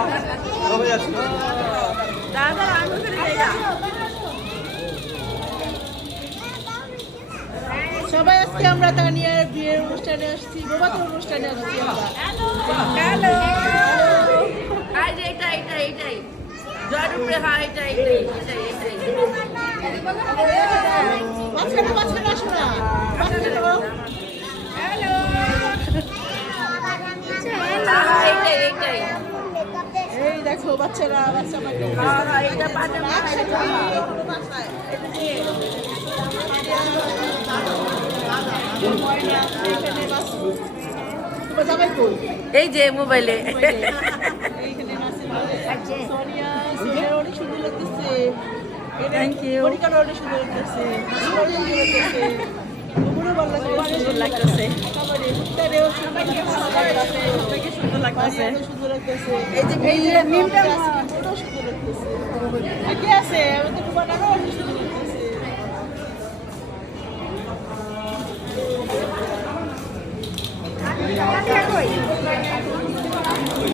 আমরা সবাই আছি। সবাই আজকে আমরা তানিয়ার বিয়ের অনুষ্ঠানে আসছি, বাবাতের অনুষ্ঠানে আসছি আমরা। হ্যালো এইটাই জয়রূপে হ্যাঁ এটাই মাঝখানে মাঝখানে আসো না, মাঝখানে আসো। এইটাই এই দেখো বাচ্চারা বাচ্চা এটা পাজামা সবাই কই এই যে মোবাইলে এইখানে নাচে সোনিয়া সোনিয়া অনেক সুন্দর লাগতেছে। থ্যাংক ইউ মনিকার অনেক সুন্দর লাগতেছে, অনেক সুন্দর লাগতেছে, ওগুলো ভালো লাগতেছে, সুন্দর লাগতেছে আমারে মুক্তারেও সুন্দর লাগতেছে, সবাইকে সুন্দর লাগতেছে অনেক সুন্দর লাগতেছে। এই যে মিমটা অনেক সুন্দর লাগতেছে। কে আছে আমাদের বানানো অনেক সুন্দর লাগতেছে।